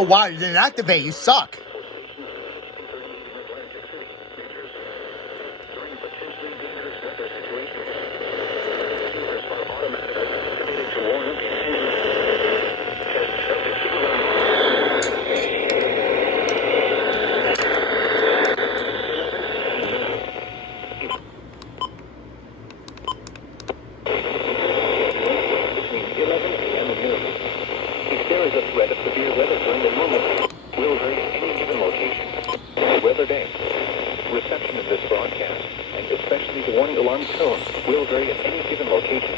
Oh, wow, you didn't activate. You suck. There is a threat of severe weather during the moment. Will vary at any given location. Weather day. Reception of this broadcast, and especially the warning alarm tone, will vary at any given location.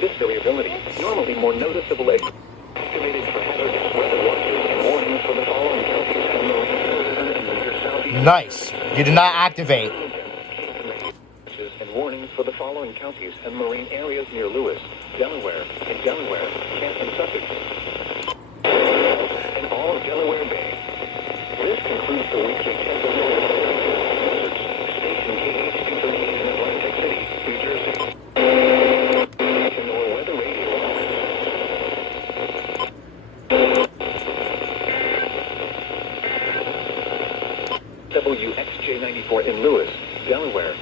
This variability, normally more noticeable, activated for hazardous weather watches and warnings for the following counties and major southeast. Nice. You did not activate. And warnings for the following counties and marine areas near Lewis, Delaware, and Delaware, Kent, and Sussex. And all of Delaware Bay. This concludes the weekly Temple Station KHB38 in Atlantic City, New Jersey. NOAA Weather Radio. WXJ94 in Lewis, Delaware.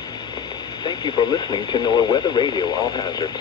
Thank you for listening to NOAA Weather Radio All Hazards.